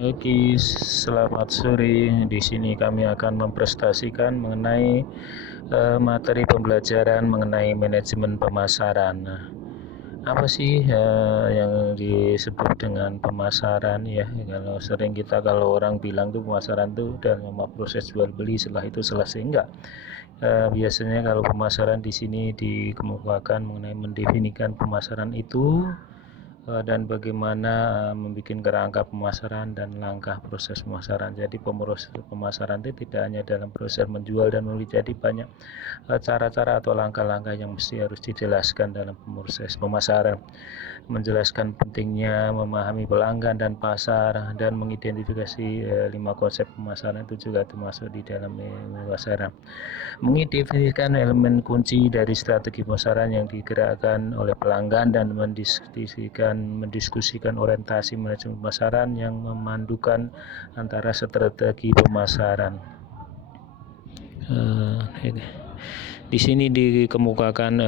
Oke, selamat sore. Di sini kami akan mempresentasikan mengenai materi pembelajaran mengenai manajemen pemasaran. Nah, apa sih yang disebut dengan pemasaran ya? Kalau orang bilang tuh pemasaran tuh dalam proses jual beli, setelah itu selesai, enggak. Biasanya kalau pemasaran di sini dikemukakan mengenai mendefinisikan pemasaran itu dan bagaimana membuat kerangka pemasaran dan langkah proses pemasaran. Jadi proses pemasaran itu tidak hanya dalam proses menjual dan membeli, jadi banyak cara-cara atau langkah-langkah yang mesti harus dijelaskan dalam proses pemasaran. Menjelaskan pentingnya memahami pelanggan dan pasar dan mengidentifikasi 5 konsep pemasaran itu juga termasuk di dalam pemasaran. Mengidentifikasikan elemen kunci dari strategi pemasaran yang digerakkan oleh pelanggan dan mendiskusikan orientasi manajemen pemasaran yang memandukan antara strategi pemasaran. Di sini dikemukakan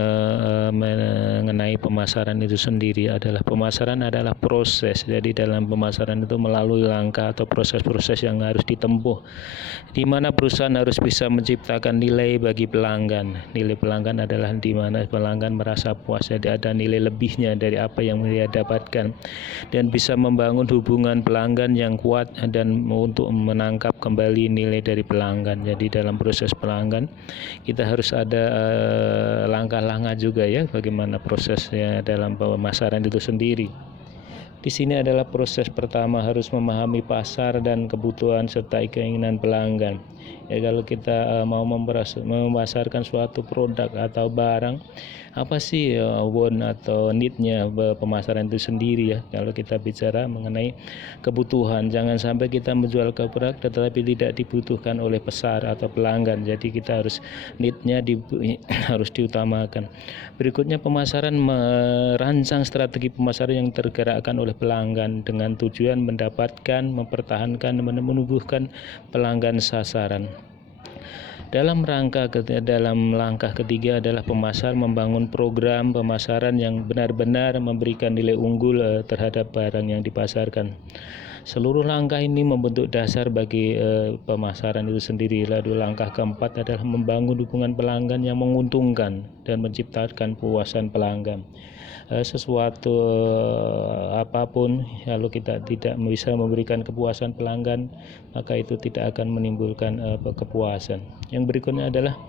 mengenai pemasaran itu sendiri pemasaran adalah proses. Jadi dalam pemasaran itu melalui langkah atau proses-proses yang harus ditempuh, di mana perusahaan harus bisa menciptakan nilai bagi pelanggan. Nilai pelanggan adalah di mana pelanggan merasa puas, jadi ada nilai lebihnya dari apa yang dia dapatkan, dan bisa membangun hubungan pelanggan yang kuat dan untuk menangkap kembali nilai dari pelanggan. Jadi dalam proses pelanggan kita harus ada langkah-langkah juga ya, bagaimana prosesnya dalam pemasaran itu sendiri. Di sini adalah proses pertama, harus memahami pasar dan kebutuhan serta keinginan pelanggan. Ya, kalau kita mau memasarkan suatu produk atau barang, apa sih want atau need-nya pemasaran itu sendiri ya. Kalau kita bicara mengenai kebutuhan, jangan sampai kita menjual ke produk tetapi tidak dibutuhkan oleh pasar atau pelanggan. Jadi kita harus need-nya harus diutamakan. Berikutnya, pemasaran merancang strategi pemasaran yang tergerakkan oleh pelanggan dengan tujuan mendapatkan, mempertahankan, dan menumbuhkan pelanggan sasaran. Dalam langkah ketiga adalah pemasar membangun program pemasaran yang benar-benar memberikan nilai unggul terhadap barang yang dipasarkan. Seluruh langkah ini membentuk dasar bagi pemasaran itu sendiri. Lalu langkah keempat adalah membangun hubungan pelanggan yang menguntungkan dan menciptakan kepuasan pelanggan. Apapun kalau kita tidak bisa memberikan kepuasan pelanggan, maka itu tidak akan menimbulkan kepuasan. Yang berikutnya adalah